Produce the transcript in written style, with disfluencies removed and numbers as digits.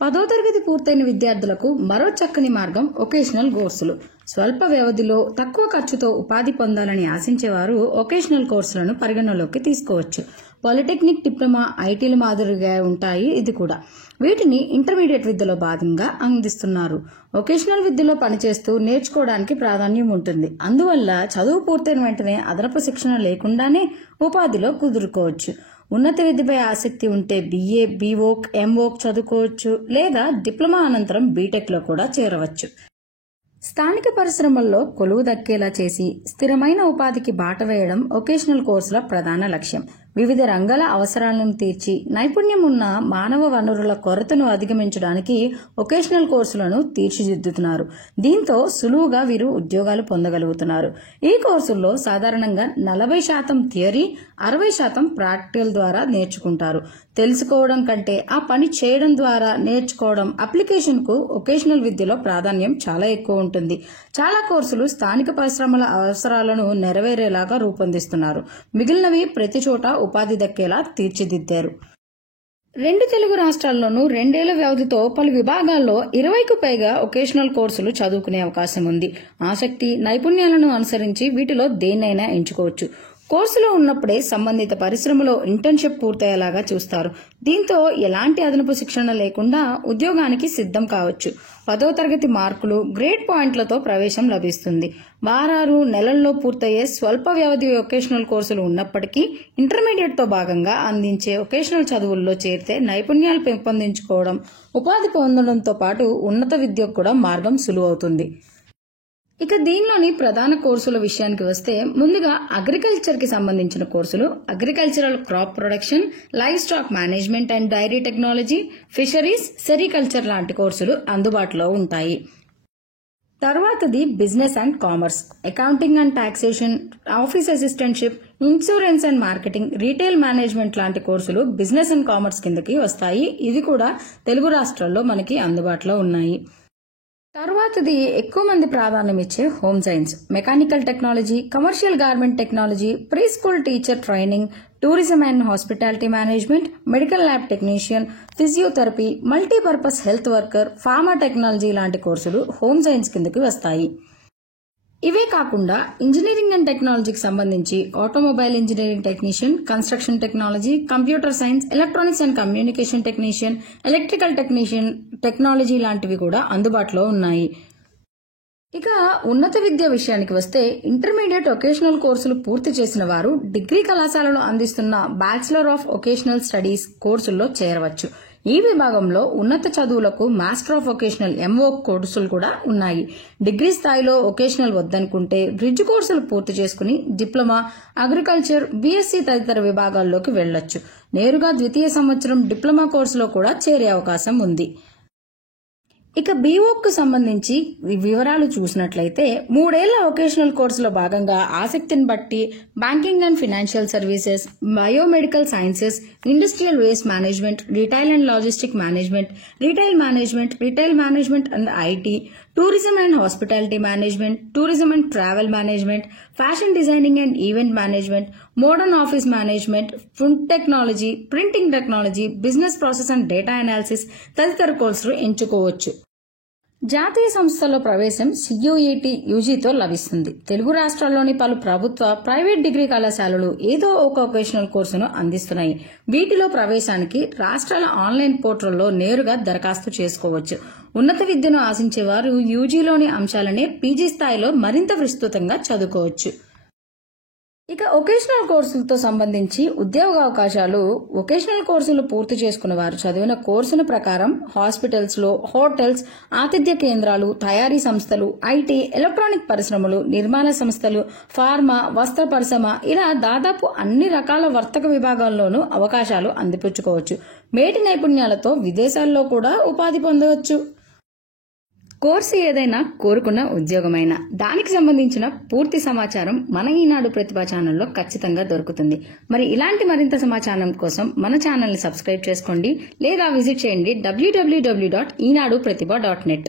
10వ తరగతి పూర్తయిన విద్యార్థులకు మరో చక్కని మార్గం వొకేషనల్ కోర్సులు. స్వల్ప వ్యవధిలో తక్కువ ఖర్చుతో ఉపాధి పొందాలని ఆశించేవారు వొకేషనల్ కోర్సులను పరిగణలోకి తీసుకోవచ్చు. పాలిటెక్నిక్, డిప్లొమా, ఐటీల మాదిరిగా ఉంటాయి ఇది కూడా. వీటిని ఇంటర్మీడియట్ విద్యలో భాగంగా అందిస్తున్నారు. వొకేషనల్ విద్యలో పనిచేస్తూ నేర్చుకోవడానికి ప్రాధాన్యం ఉంటుంది. అందువల్ల చదువు పూర్తయిన వెంటనే అదనపు శిక్షణ లేకుండానే ఉపాధిలో కుదురుకోవచ్చు. ఉన్నత విద్యపై ఆసక్తి ఉంటే BA, BVOC, MVOC చదువుకోవచ్చు, లేదా డిప్లొమా అనంతరం బీటెక్ లో కూడా చేరవచ్చు. స్థానిక పరిశ్రమల్లో కొలువు దక్కేలా చేసి స్థిరమైన ఉపాధికి బాట వేయడం వొకేషనల్ కోర్సుల ప్రధాన లక్ష్యం. వివిధ రంగాల అవసరాలను తీర్చి నైపుణ్యం ఉన్న మానవ వనరుల కొరతను అధిగమించడానికి వొకేషనల్ కోర్సులను తీర్చిదిద్దుతున్నారు. దీంతో సులువుగా వీరు ఉద్యోగాలు పొందగలుగుతున్నారు. ఈ కోర్సుల్లో సాధారణంగా 40% థియరీ, 60% ప్రాక్టికల్ ద్వారా నేర్చుకుంటారు. తెలుసుకోవడం కంటే ఆ పని చేయడం ద్వారా నేర్చుకోవడం అప్లికేషన్ కు వొకేషనల్ విద్యలో ప్రాధాన్యం చాలా ఎక్కువ ఉంటుంది. చాలా కోర్సులు స్థానిక పరిశ్రమల అవసరాలను నెరవేరేలాగా రూపొందిస్తున్నారు. మిగిలినవి ప్రతి చోట ఉపాధి దక్కేలా తీర్చిదిద్దారు. 2 తెలుగు రాష్ట్రాల్లోనూ 2 ఏళ్ల వ్యవధితో పలు విభాగాల్లో 20కు పైగా వొకేషనల్ కోర్సులు చదువుకునే అవకాశం ఉంది. ఆసక్తి, నైపుణ్యాలను అనుసరించి వీటిలో దేన్నైనా ఎంచుకోవచ్చు. కోర్సులో ఉన్నప్పుడే సంబంధిత పరిశ్రమలో ఇంటర్న్షిప్ పూర్తయ్యేలాగా చూస్తారు. దీంతో ఎలాంటి అదనపు శిక్షణ లేకుండా ఉద్యోగానికి సిద్ధం కావచ్చు. 10వ తరగతి మార్కులు, గ్రేడ్ పాయింట్లతో ప్రవేశం లభిస్తుంది. వారాలు, నెలల్లో పూర్తయ్యే స్వల్ప వ్యవధి వొకేషనల్ కోర్సులు ఉన్నప్పటికీ ఇంటర్మీడియట్ తో భాగంగా అందించే వొకేషనల్ చదువుల్లో చేరితే నైపుణ్యాలు పెంపొందించుకోవడం, ఉపాధి పొందడంతో పాటు ఉన్నత విద్యకు కూడా మార్గం సులువవుతుంది. ఇక దీనిలోని ప్రధాన కోర్సుల విషయానికి వస్తే ముందుగా అగ్రికల్చర్ కి సంబంధించిన కోర్సులు, agricultural crop production, livestock management and dairy technology, fisheries, sericulture లాంటి కోర్సులు అందుబాటులో ఉంటాయి. తర్వాతది business and commerce, accounting and taxation, office assistantship, insurance and marketing, retail management లాంటి కోర్సులు బిజినెస్ అండ్ కామర్స్ కిందకి వస్తాయి. ఇది కూడా తెలుగు రాష్ట్రాల్లో మనకి అందుబాటులో ఉన్నాయి. తర్వాతది ఎక్కువ మంది ప్రాధాన్యం ఇచ్చే home science, mechanical technology, commercial garment technology, pre school teacher training, tourism and hospitality management, medical lab technician, physiotherapy, multipurpose health worker, pharma technology లాంటి కోర్సులు హోమ్ సైన్స్ కిందకి వస్తాయి. ఇవే కాకుండా ఇంజనీరింగ్ అండ్ టెక్నాలజీకి సంబంధించి automobile engineering technician, construction technology, computer science, electronics and communication technician, electrical technician technology లాంటివి కూడా అందుబాటులో ఉన్నాయి. ఇక ఉన్నత విద్య విషయానికి వస్తే ఇంటర్మీడియట్ వొకేషనల్ కోర్సులు పూర్తి చేసిన వారు డిగ్రీ కళాశాలలో అందిస్తున్న బ్యాచిలర్ ఆఫ్ వొకేషనల్ స్టడీస్ కోర్సుల్లో చేరవచ్చు. ఈ విభాగంలో ఉన్నత చదువులకు మాస్టర్ ఆఫ్ వొకేషనల్ MVOC కోర్సులు కూడా ఉన్నాయి. డిగ్రీ స్థాయిలో వొకేషనల్ వద్దనుకుంటే బ్రిడ్జ్ కోర్సులు పూర్తి చేసుకుని డిప్లొమా, అగ్రికల్చర్, BSc తదితర విభాగాల్లోకి వెళ్లొచ్చు. నేరుగా ద్వితీయ సంవత్సరం డిప్లొమా కోర్సులో కూడా చేరే అవకాశం ఉంది. ఇక BVOC కు సంబంధించి వివరాలు చూసినట్లయితే 3 ఏళ్ల వొకేషనల్ కోర్సులో భాగంగా ఆసక్తిని బట్టి banking and financial services, biomedical sciences, industrial waste management, retail and logistic management, retail management and IT, tourism and hospitality management, tourism and travel management, fashion designing and event management, modern office management, food technology, printing technology, business process and data analysis తదితర కోర్సులు ఎంచుకోవచ్చు. జాతీయ సంస్థల్లో ప్రవేశం CUET UGతో లభిస్తుంది. తెలుగు రాష్ట్రాల్లోని పలు ప్రభుత్వ, ప్రైవేట్ డిగ్రీ కళాశాలలు ఏదో ఒక వొకేషనల్ కోర్సును అందిస్తున్నాయి. వీటిలో ప్రవేశానికి రాష్ట్రాల ఆన్లైన్ పోర్టల్లో నేరుగా దరఖాస్తు చేసుకోవచ్చు. ఉన్నత విద్యను ఆశించేవారు UGలోని అంశాలనే PG స్థాయిలో మరింత విస్తృతంగా చదువుకోవచ్చు. ఇక వొకేషనల్ కోర్సులతో సంబంధించి ఉద్యోగ అవకాశాలు, వొకేషనల్ కోర్సులు పూర్తి చేసుకున్న వారు చదివిన కోర్సుల ప్రకారం హాస్పిటల్స్ లో, హోటల్స్, ఆతిథ్య కేంద్రాలు, తయారీ సంస్థలు, IT, ఎలక్ట్రానిక్ పరిశ్రమలు, నిర్మాణ సంస్థలు, ఫార్మా, వస్త్ర పరిశ్రమ ఇలా దాదాపు అన్ని రకాల వర్తక విభాగాల్లోనూ అవకాశాలు అందిపుచ్చుకోవచ్చు. మేటి నైపుణ్యాలతో విదేశాల్లో కూడా ఉపాధి పొందవచ్చు. కోర్సు ఏదైనా, కోరుకున్న ఉద్యోగమైనా దానికి సంబంధించిన పూర్తి సమాచారం మన ఈనాడు ప్రతిభ ఛానల్లో ఖచ్చితంగా దొరుకుతుంది. మరి ఇలాంటి మరింత సమాచారం కోసం మన ఛానల్ ని సబ్స్క్రైబ్ చేసుకోండి లేదా విజిట్ చేయండి www.eenadupratiba.net.